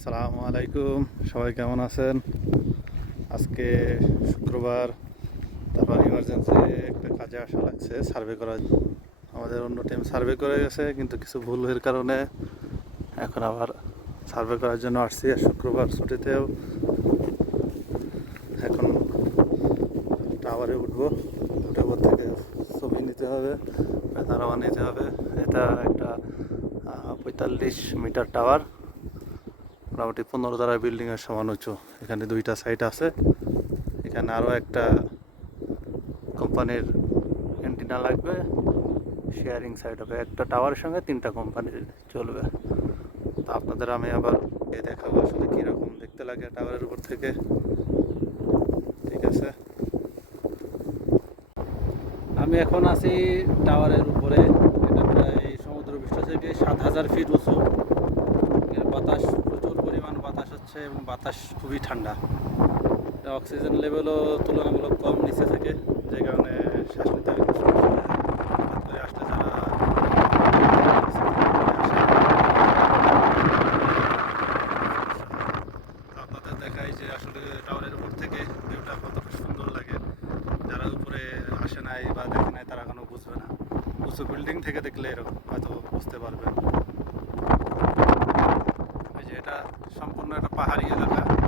আসসালামু আলাইকুম। সবাই কেমন আছেন? আজকে শুক্রবার। তারপর ইমার্জেন্সি একটা কাজে আসা লাগছে সার্ভে করার আমাদের অন্য টিম সার্ভে করে গেছে, কিন্তু কিছু ভুলের কারণে এখন আবার সার্ভে করার জন্য আসছি। আর শুক্রবার ছুটিতেও এখন টাওয়ারে উঠবো। উঠে ওপর থেকে ছবি নিতে হবে তারাও নিতে হবে। এটা একটা পঁয়তাল্লিশ মিটার টাওয়ার মোটামুটি পনেরো তলা বিল্ডিংয়ের সমান উঁচু। এখানে দুইটা সাইট আছে। এখানে আরও একটা কোম্পানির অ্যান্টিনা লাগবে। শেয়ারিং সাইট হবে। একটা টাওয়ারের সঙ্গে তিনটা কোম্পানি চলবে। তো আপনাদের আমি আবার এ দেখাবো আসলে কীরকম দেখতে লাগে টাওয়ারের উপর থেকে। ঠিক আছে? আমি এখন আছি টাওয়ারের উপরে। এটা প্রায় সমুদ্র পৃষ্ঠ থেকে সাত হাজার ফিট উঁচু। হচ্ছে এবং বাতাস খুবই ঠান্ডা। অক্সিজেন লেভেলও তুলনামূলক কম নিচে থাকে, যে কারণে শ্বাস নিতে দেখাই যে আসলে টাওয়ারের উপর থেকে ভিউটা সুন্দর লাগে। যারা উপরে আসে নাই বা দেখে নাই, তারা কোনো বুঝবে না। উঁচু বিল্ডিং থেকে দেখলে এরকম, হয়তো বুঝতে পারবেন এই যে এটা সম্পূর্ণ একটা পাহাড়ি এলাকা।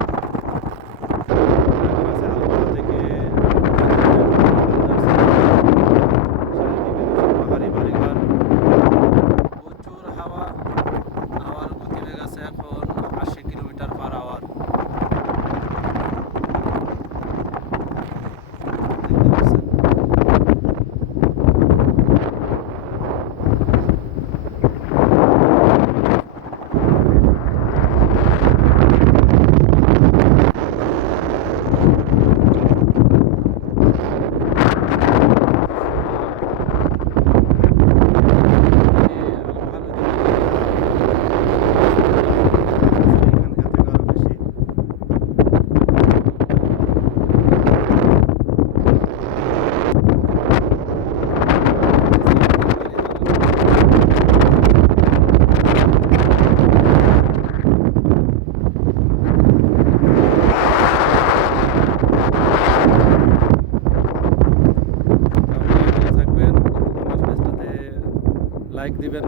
লাইক দিবেন